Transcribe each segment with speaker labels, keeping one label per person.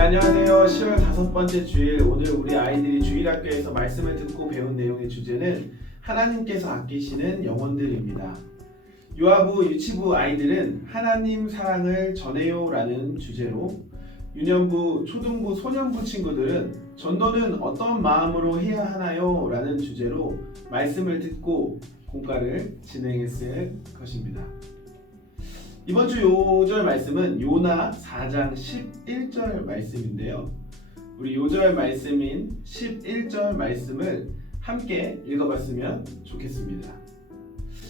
Speaker 1: 네, 안녕하세요. 10월 다섯 번째 주일 오늘 우리 아이들이 주일 학교에서 말씀을 듣고 배운 내용의 주제는 하나님께서 아끼시는 영혼들입니다. 유아부 유치부 아이들은 하나님 사랑을 전해요라는 주제로 유년부 초등부 소년부 친구들은 전도는 어떤 마음으로 해야 하나요? 라는 주제로 말씀을 듣고 공과를 진행했을 것입니다. 이번 주 요절 말씀은 요나 4장 11절 말씀인데요. 우리 요절 말씀인 11절 말씀을 함께 읽어봤으면 좋겠습니다.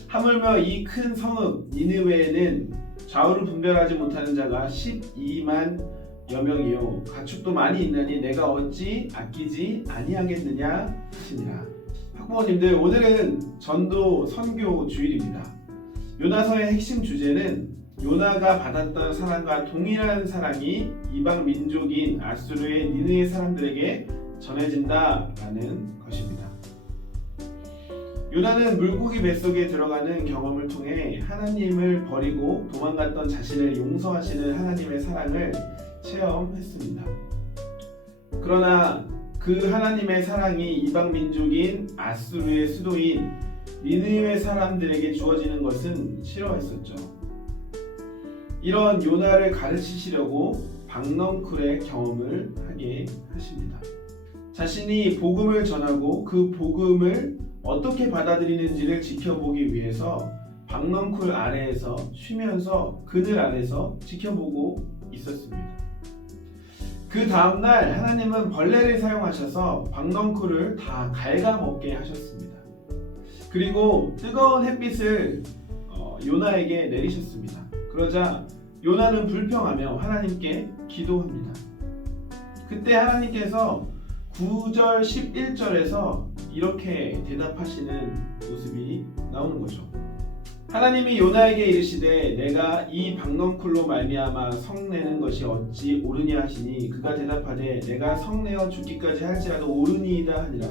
Speaker 1: 하물며 이 큰 성읍 니느웨에는 좌우를 분별하지 못하는 자가 12만 여명이요 가축도 많이 있나니 내가 어찌 아끼지 아니하겠느냐 하시니라. 학부모님들 오늘은 전도 선교 주일입니다. 요나서의 핵심 주제는 요나가 받았던 사랑과 동일한 사랑이 이방 민족인 아수르의 니느의 사람들에게 전해진다라는 것입니다. 요나는 물고기 뱃속에 들어가는 경험을 통해 하나님을 버리고 도망갔던 자신을 용서하시는 하나님의 사랑을 체험했습니다. 그러나 그 하나님의 사랑이 이방 민족인 아수르의 수도인 니느웨 사람들에게 주어지는 것은 싫어했었죠. 이런 요나를 가르치시려고 박넝쿨의 경험을 하게 하십니다. 자신이 복음을 전하고 그 복음을 어떻게 받아들이는지를 지켜보기 위해서 박넝쿨 아래에서 쉬면서 그늘 아래서 지켜보고 있었습니다. 그 다음날 하나님은 벌레를 사용하셔서 박넝쿨을 다 갉아먹게 하셨습니다. 그리고 뜨거운 햇빛을 어, 요나에게 내리셨습니다. 그러자 요나는 불평하며 하나님께 기도합니다. 그때 하나님께서 9절 11절에서 이렇게 대답하시는 모습이 나오는 거죠. 하나님이 요나에게 이르시되 내가 이 박넝쿨로 말미암아 성내는 것이 어찌 옳으냐 하시니 그가 대답하되 내가 성내어 죽기까지 할지라도 옳으니이다 하니라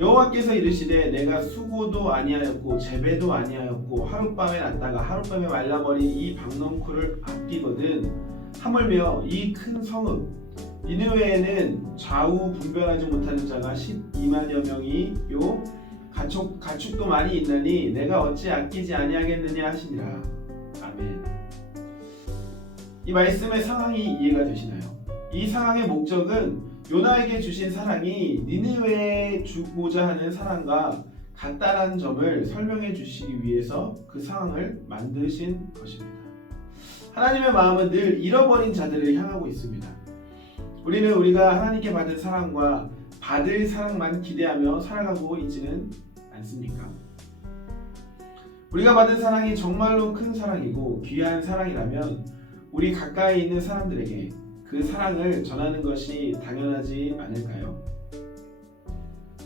Speaker 1: 여호와께서 이르시되 내가 수고도 아니하였고 재배도 아니하였고 하룻밤에 났다가 하룻밤에 말라버린 이 박넝쿨을 아끼거든. 하물며 이 큰 성읍 니느웨에는 좌우 분별하지 못하는 자가 12만여 명이요 가축, 가축도 많이 있나니 내가 어찌 아끼지 아니하겠느냐 하시니라. 아멘. 이 말씀의 상황이 이해가 되시나요? 이 상황의 목적은 요나에게 주신 사랑이 니느웨에 주고자 하는 사랑과 같다라는 점을 설명해 주시기 위해서 그 상황을 만드신 것입니다. 하나님의 마음은 늘 잃어버린 자들을 향하고 있습니다. 우리는 우리가 하나님께 받은 사랑과 받을 사랑만 기대하며 살아가고 있지는 않습니까? 우리가 받은 사랑이 정말로 큰 사랑이고 귀한 사랑이라면 우리 가까이 있는 사람들에게 그 사랑을 전하는 것이 당연하지 않을까요?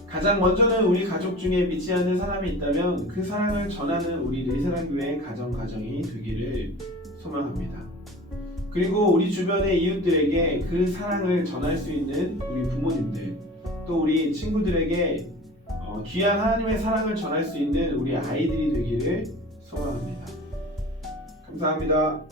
Speaker 1: 가장 먼저는 우리 가족 중에 믿지 않는 사람이 있다면 그 사랑을 전하는 우리 리사랑교회 가정 가정이 되기를 소망합니다. 그리고 우리 주변의 이웃들에게 그 사랑을 전할 수 있는 우리 부모님들 또 우리 친구들에게 어, 귀한 하나님의 사랑을 전할 수 있는 우리 아이들이 되기를 소망합니다. 감사합니다.